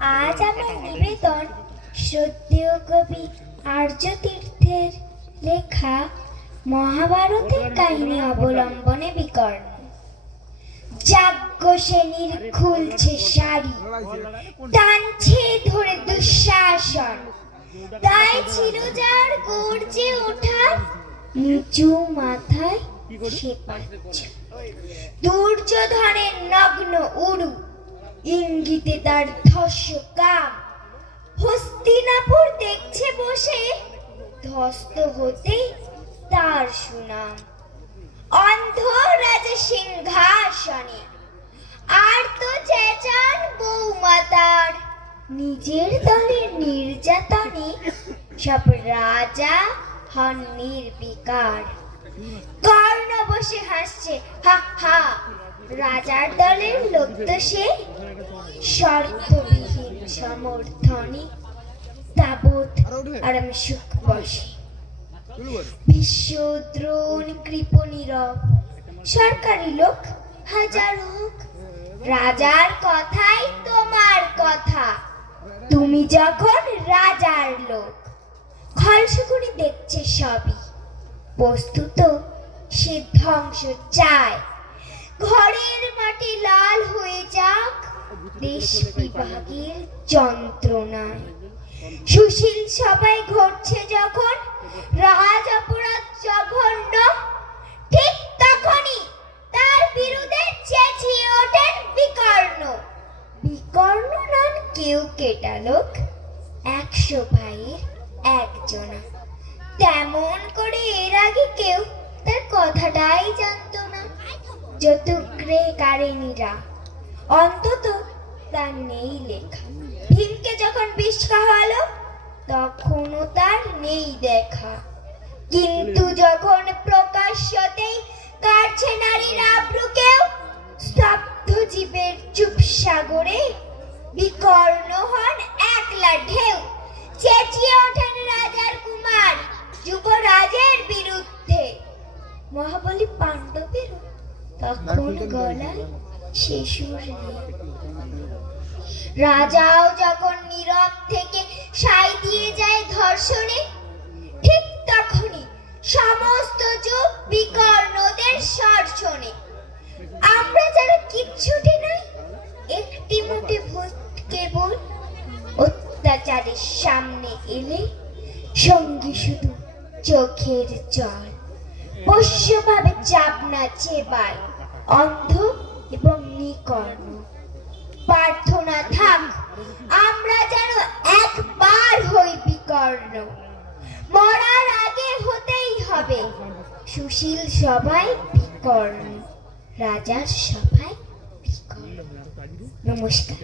আজ আমার নিবেদন শ্রদ্ধেয় কবি আর্য তীর্থের লেখা মহাভারতের কাহিনী অবলম্বনে বিকর্ণ। যাজ্ঞ শ্রেণির খুলছে শাড়ি টানছে ধরে দুঃশাসন। তাই ছিল যার গর্জে ওঠার, নিচু মাথায় সে পাচ্ছে দুর্যোধনের নগ্ন উড়ু ইঙ্গিতে তার ধস্য কাম। হস্তিনাপুর দেখছে বসে, ধস্ত হতেই তার সুনাম। অন্ধ রাজা সিংহাসনে, আর তো চেঁচান বৌমাতার নিজের দলের নির্যাতনে সব রাজা হন নির্বিকার। কর্ণ বসে হাসছে, হা হা। রাজার দলের লোক তো সে শর্তবিহীন সমর্থনে তাবৎ আরাম সুখ বসে। বিশ্বদ্রোণ কৃপ নীরব। সরকারি লোক হাজার হোক। রাজার কথাই তোমার কথা। তুমি যখন রাজার লোক খলসুকুনি দেখছে সবই। বস্তুত সে ধ্বংস চায়। দেশ বিভাগের যন্ত্রণায় সুশীল সবাই ঘটছে যখন রাজ অপরাধ জঘন্য, ঠিক তখনই তার বিরুদ্ধে চেঁচিয়ে ওঠেন বিকর্ণ। বিকর্ণ নন, কেউ কেটা লোক একশো ভাইয়ের একজনা। তেমন করে এর আগে কেউ তার কথাটাই জানতো না। যতুগ্রে কারেনিরা অন্তত তার নেই লেখা। ভীমকে যখন বিষ খাওয়ালো তখনও তার নেই দেখা। কিন্তু যখন প্রকাশ্যতেই কাটছে নারীর আব্রুকেও স্তব্ধ জীবের চুপ সাগরে বিকর্ণ হন একলা ঢেউ। চেঁচিয়ে ওঠেন রাজার কুমার যুবরাজের বিরুদ্ধে। মহাবলী পাণ্ডবের তখন গলায় রাজাও যখন নীরব থেকে সাই দিয়ে যায় ধর্ষণে, ঠিক তখনই সমস্ত যুগ বিকর্ণদের সর্ষণে আমরা যারা কিচ্ছুটি নই, একটি মুঠে ভূত কেবল অত্যাচারের সামনে এলে সঙ্গী শুধু চোখের জল। পোষ্যভাবে চাপ না চেবায় অন্ধ এবং নিকর্ণ প্রার্থনা থাক, আমরা যেন একবার হই বিকর্ণ। মরার আগে হতেই হবে, সুশীল সবাই বিকর্ণ, রাজার সভায় বিকর্ণ। নমস্কার।